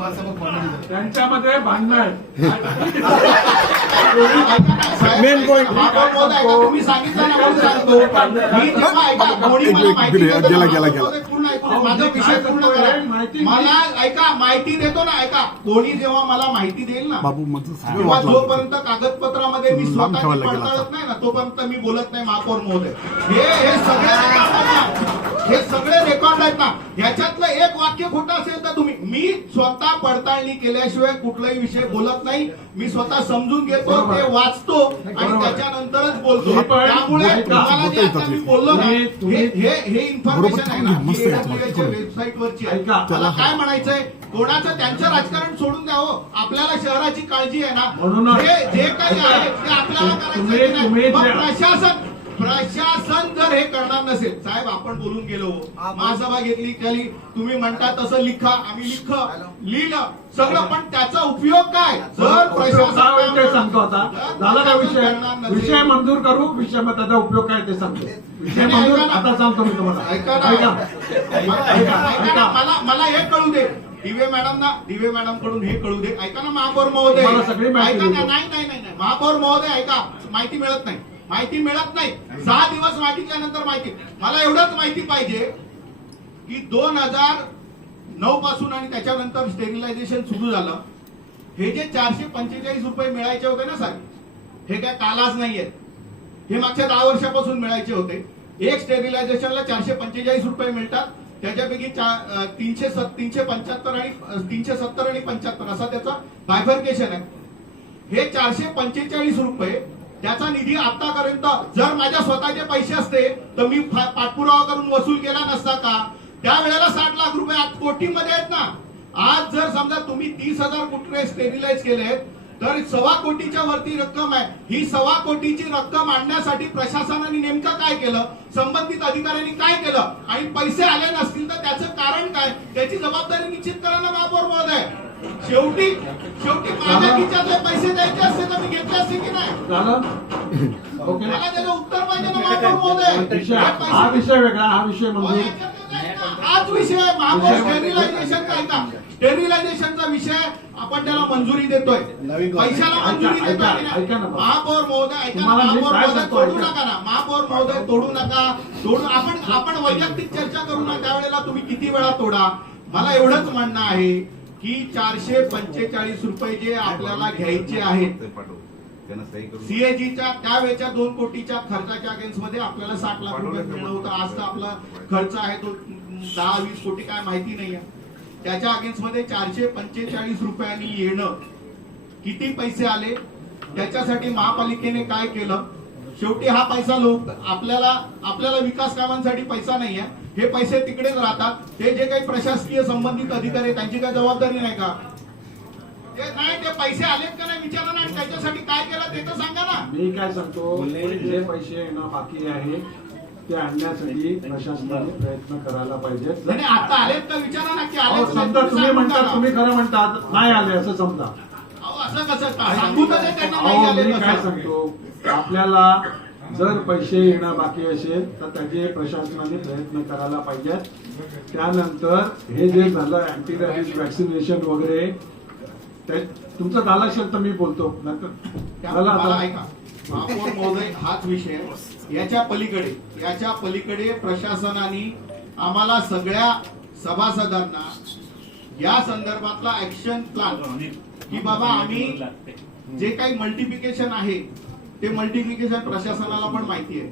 त्यांच्यामध्ये भांडण आहे. मेन पॉईंट तुम्ही सांगितलं ना म्हणून सांगतो. मी जेव्हा ऐका कोणी मला माहिती देतं ना, माझं पूर्ण ऐकून माझा विषय पूर्ण करा. मला ऐका माहिती देतो ना, ऐका कोणी जेव्हा मला माहिती देईल ना किंवा जोपर्यंत कागदपत्रामध्ये मी स्वतः पडताळत नाही ना तोपर्यंत मी बोलत नाही महापौर महोदय. हे सगळे रेकॉर्ड आहेत ना, हे सगळे रेकॉर्ड आहेत ना. ह्याच्यातलं एक वाक्य खोटं असेल तर तुम्ही मी स्वतः पडताळणी केल्याशिवाय कुठलाही विषय बोलत नाही. मी स्वतः समजून घेतो, ते वाचतो आणि त्याच्यानंतरच बोलतो. त्यामुळे तुम्हाला जे आता मी बोललो ना हे इन्फॉर्मेशन आहे ना वेबसाईट वरची आहे. त्याला काय म्हणायचंय, कोणाचं त्यांचं राजकारण सोडून द्यावं. आपल्याला शहराची काळजी आहे ना, जे काही आहे ते आपल्याला करायचं. प्रशासन जर हे करणार नसेल, साहेब आपण बोलून गेलो, महासभा घेतली केली, तुम्ही म्हणता तसं लिखा, आम्ही लिहिलं सगळं, पण त्याचा उपयोग काय जर प्रशासन सांगतो. आता झाला का विषय मंजूर करू, विषय मग त्याचा उपयोग काय ते सांगतो. विषय मंजूर आता सांगतो मी तुम्हाला. मला हे कळू दे, दिवे मॅडम कडून हे कळू दे. ऐका ना महापौर महोदय, ऐका ना. नाही महापौर महोदय ऐका, माहिती मिळत नाही. 6 दिवस मागितल्यानंतर माहिती. मला एवढंच माहिती पाहिजे की 2009 पासून आणि त्याच्यानंतर स्टेरिलायझेशन सुरू झालं. हे जे 445 रुपये मिळायचे होते ना साहेब, हे काय काल आज नाहीये, हे मागच्या 10 वर्षापासून मिळायचे होते. एक स्टेरिलायझेशनला 445 रुपये मिळतात. त्याच्यापैकी 375 आणि 370 आणि 75 असा त्याचा बायफर्केशन आहे. हे 445 रुपये त्याचा निधी आतापर्यंत जर माझ्या स्वतःचे पैसे असते तर मी पाठपुरावा करून वसूल केला नसता का? त्यावेळेला 60 लाख रुपये आज कोटीमध्ये आहेत ना. आज जर समजा तुम्ही 30,000 कुत्रे स्टेरिलाइज केले तर 1.25 कोटीच्या वरती रक्कम आहे. ही 1.25 कोटीची रक्कम आणण्यासाठी प्रशासनाने नेमकं काय केलं, संबंधित अधिकाऱ्यांनी काय केलं, आणि पैसे आले नसतील तर त्याचं कारण काय, त्याची जबाबदारी निश्चित करा ना महापौर महोदय. शेवटी माझ्या खिशातले पैसे द्यायचे असते तर मी घेतले असते की नाही? मला त्याचं उत्तर पाहिजे ना महापौर महोदय. हा विषय वेगळा, हा विषय मंजूर, हाच विषय महापौर स्टेरिलायझेशनचा आहे का? स्टेरिलायझेशनचा विषय आपण त्याला मंजुरी देतोय, पैशाला मंजुरी देतोय. महापौर महोदय ऐका ना, महापौर महोदय तोडू नका ना, महापौर महोदय तोडू नका. आपण वैयक्तिक चर्चा करू ना, त्यावेळेला तुम्ही किती वेळा तोडा. मला एवढंच म्हणणं आहे की 445 रुपये जे आपल्याला घ्यायचे आहेत सीएजीच्या त्यावेळेच्या 2 कोटीच्या खर्चाच्या अगेन्स्ट मध्ये आपल्याला 60 लाख रुपये मिळणं होतं. आज तर आपला खर्च आहे तो 10-20 कोटी काय माहिती नाहीये. त्याच्या अगेन्स्ट मध्ये 445 रुपयांनी येणं, किती पैसे आले, त्याच्यासाठी महापालिकेने काय केलं. शेवटी हा पैसा आपल्याला विकास कामांसाठी पैसा नाहीये, हे पैसे तिकडेच राहतात. ते जे काही प्रशासकीय संबंधित अधिकारी त्यांची काय जबाबदारी नाही का? ते पैसे आलेत का नाही विचारा ना, त्याच्यासाठी काय केलं ते तर सांगा ना. मी काय सांगतो, जे पैसे येणं बाकी आहे ते आणण्यासाठी प्रशासनाने प्रयत्न करायला पाहिजे. नाही आता आलेत का विचारा ना, की आलेत. समजा तुम्ही म्हणतात, तुम्ही खरं म्हणतात नाही आले असं समजा, असं कसं सांगू तर त्यांना नाही आले. मी काय सांगतो, आपल्याला जर पैसे येणं बाकी असेल तर त्याचे प्रशासनाने प्रयत्न करायला पाहिजेत. त्यानंतर हे जे झालं अँटी रॅबिज वॅक्सिनेशन वगैरे तुमचं झालं असेल तर मी बोलतो. महापौर महोदय हाच विषय, याच्या पलीकडे प्रशासनाने आम्हाला सगळ्या सभासदांना या संदर्भातला ऍक्शन प्लॅन की बाबा आम्ही जे काही मल्टिप्लिकेशन आहे ते मल्टिप्लिकेशन प्रशासनाला पण माहिती आहे.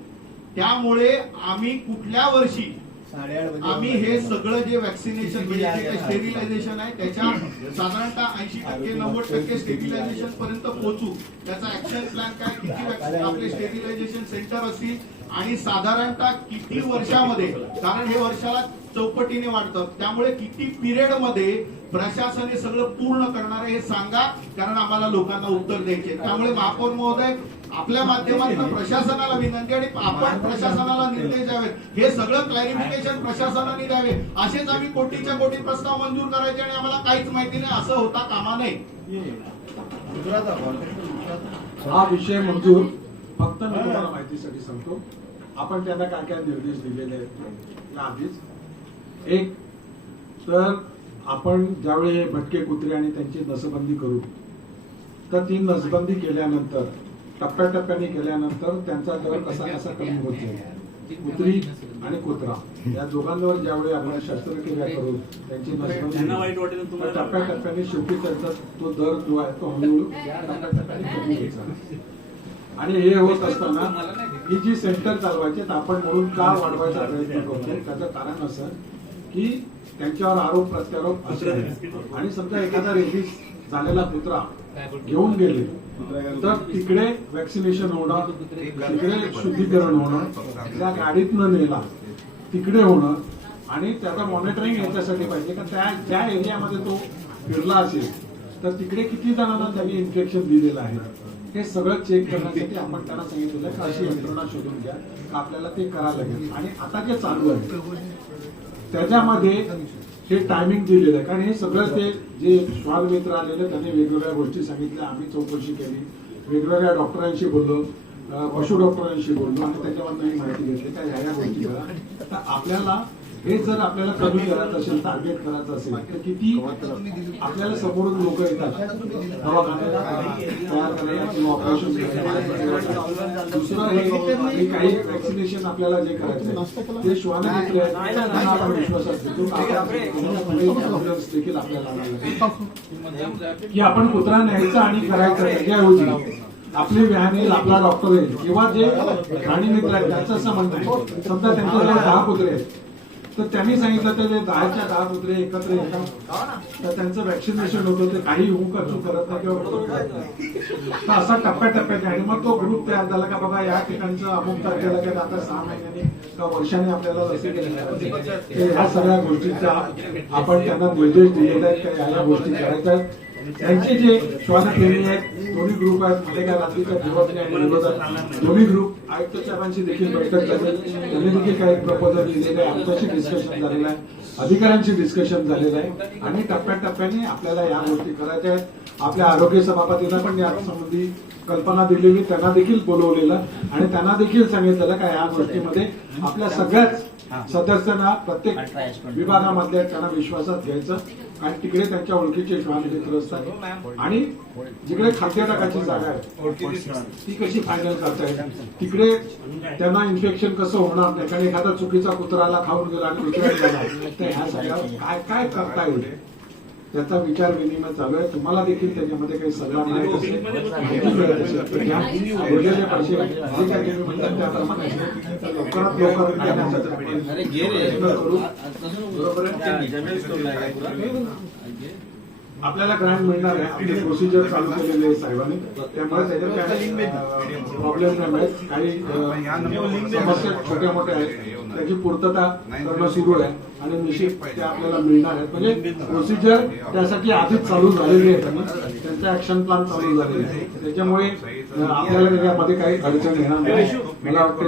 त्यामुळे आम्ही कुठल्या वर्षी आम्ही हे सगळं जे वॅक्सिनेशन म्हणजे स्टेरिलायझेशन आहे त्याच्या साधारणतः 80% 90% स्टेरिलायझेशन पर्यंत पोहोचू. त्याचा ऍक्शन प्लॅन काय, किती आपले स्टेरिलायझेशन सेंटर असतील आणि साधारणतः किती वर्षामध्ये, कारण हे वर्षाला चौपटीने वाढतं, त्यामुळे किती पिरियड मध्ये प्रशासन हे सगळं पूर्ण करणार आहे हे सांगा, कारण आम्हाला लोकांना उत्तर द्यायचे. त्यामुळे महापौर महोदय आपल्या माध्यमातून प्रशासनाला विनंती आणि आपण प्रशासनाला निर्देश द्यावेत, हे सगळं क्लॅरिफिकेशन प्रशासनाने द्यावे. असेच आम्ही कोटीच्या कोटी प्रस्ताव मंजूर करायचे आणि आम्हाला काहीच माहिती नाही असं होता कामा नये. हा विषय मंजूर, फक्त मी तुम्हाला माहितीसाठी सांगतो, आपण त्यांना काय काय निर्देश दिलेले आहेत या आधीच. एक तर आपण ज्यावेळी हे भटके कुत्रे आणि त्यांची नसबंदी करू, तर ती नसबंदी केल्यानंतर टप्प्याटप्प्याने केल्यानंतर त्यांचा दर कसा कसा कमी होत जाईल. कुत्री आणि कुत्रा या दोघांवर ज्यावेळी आपण शस्त्रक्रिया करू, त्यांची नसबंदी टप्प्याटप्प्याने शेवटी त्यांचा तो दर जो आहे तो हळूहळू टप्प्याटप्प्याने कमी होत जाईल. आणि हे होत असताना ही जी सेंटर चालवायची आपण म्हणून का वाढवायचा प्रयत्न करतोय, त्याचं कारण असं की त्यांच्यावर आरोप प्रत्यारोप असे आहेत. आणि समजा एखादा रेबीज झालेला कुत्रा घेऊन गेले तर तिकडे वॅक्सिनेशन होणं, तिकडे शुद्धीकरण होणं, त्या गाडीतनं नेला तिकडे होणं आणि त्याचं मॉनिटरिंग याच्यासाठी पाहिजे का त्या ज्या एरियामध्ये तो फिरला असेल तर तिकडे किती जणांना त्यांनी इन्फेक्शन दिलेलं आहे हे सगळं चेक करण्यासाठी आपण त्यांना सांगितलेलं की अशी यंत्रणा शोधून घ्या, आपल्याला ते करायला लागेल. आणि आता जे चालू आहे त्याच्यामध्ये हे टायमिंग दिलेलं आहे. कारण हे सगळं ते जे श्वान मित्र आलेले त्यांनी वेगवेगळ्या गोष्टी सांगितल्या, आम्ही चौकशी केली, वेगवेगळ्या डॉक्टरांशी बोललो, पशु डॉक्टरांशी बोललो आणि त्याच्यामधून ही माहिती घेतली का ह्या गोष्टी करा. तर आपल्याला हे जर आपल्याला कमी करायचं असेल, टार्गेट करायचं असेल तर किती आपल्याला समोरून लोक येतात दवाखान्यात तयार करायला किंवा ऑपरेशन करायला. दुसरं हे काही वॅक्सिनेशन आपल्याला जे करायचं ते श्वान मित्र आहेत त्यांना आपण विश्वासात घेतो ॲम्ब्युलन्स देखील आपल्याला लागेल की आपण कुत्रा न्यायचा आणि करायचं त्याच्याऐवजी आपली व्हॅन येईल, आपला डॉक्टर येईल किंवा जे प्राणी मित्र आहेत त्यांचं असं म्हणणं आहे समजा त्यांच्याकडे 10 कुत्रे आहेत तर त्यांनी सांगितलं तर ते 10च्या 10 कुत्रे एकत्र येतात तर त्यांचं वॅक्सिनेशन होतं, ते काही होऊ करत नाही किंवा तर असा टप्प्याटप्प्याने. आणि मग तो ग्रुप तयार झाला का बाबा या ठिकाणचं अमुक तारखेला की आता 6 महिन्यांनी किंवा वर्षाने आपल्याला लसीकरण ह्या सगळ्या गोष्टींचा आपण त्यांना निर्देश दिलेले आहेत का या गोष्टी करायच्या आहेत. त्यांचे जे श्वानप्रेमी आहेत दोन्ही ग्रुप आहेत, मलेका गांधीच्या विरोधात आणि विरोधात दोन्ही ग्रुप आयुक्त साहेबांची देखील बैठक झाली, त्यांनी देखील काही प्रपोजल दिलेले आहे, आमच्याशी डिस्कशन झालेलं आहे, अधिकाऱ्यांशी डिस्कशन झालेलं आहे आणि टप्प्याटप्प्याने आपल्याला या गोष्टी करायच्या आहेत. आपल्या आरोग्य सभापतींना पण या संबंधी कल्पना दिलेली, त्यांना देखील बोलवलेलं आणि त्यांना देखील सांगितलेलं का या गोष्टीमध्ये आपल्या सगळ्याच सदस्यांना प्रत्येक विभागामधल्या त्यांना विश्वासात घ्यायचं आणि तिकडे त्यांच्या ओळखीचे श्वान मित्र असतात आणि जिकडे खाद्य टाकायची जागा आहे ती कशी फायनल करता येईल, तिकडे त्यांना इन्फेक्शन कसं होणार नाही. कारण एखादा चुकीचा कुत्राला खाऊन गेला आणि दुसऱ्या गेला तर ह्या सगळ्या काय काय करता येईल त्याचा विचार विनिमय चालू आहे. तुम्हाला देखील त्याच्यामध्ये काही सल्ला मिळत असेल, माहिती मिळत असेल तर घ्या. उरलेले पैसे जे काही तुम्ही म्हणतात त्याप्रमाणे लवकरात लवकर देण्याचा प्रयत्न करू. बरोबर आहे. आपल्याला ग्रँट मिळणार आहे, आपली प्रोसिजर चालू केलेली आहे साहेबांनी, त्यामुळे त्याच्यात काही प्रॉब्लेम नाही मिळत. काही समस्या छोट्या मोठ्या आहेत त्याची पूर्तता करणं सुरू आहे आणि निश्चित ते आपल्याला मिळणार आहेत. म्हणजे प्रोसिजर त्यासाठी आधीच चालू झालेली आहे आणि त्यांचा ऍक्शन प्लॅन चालू झालेला आहे, त्याच्यामुळे आपल्याला त्याच्यामध्ये काही अडचण येणार नाही. मला वाटतं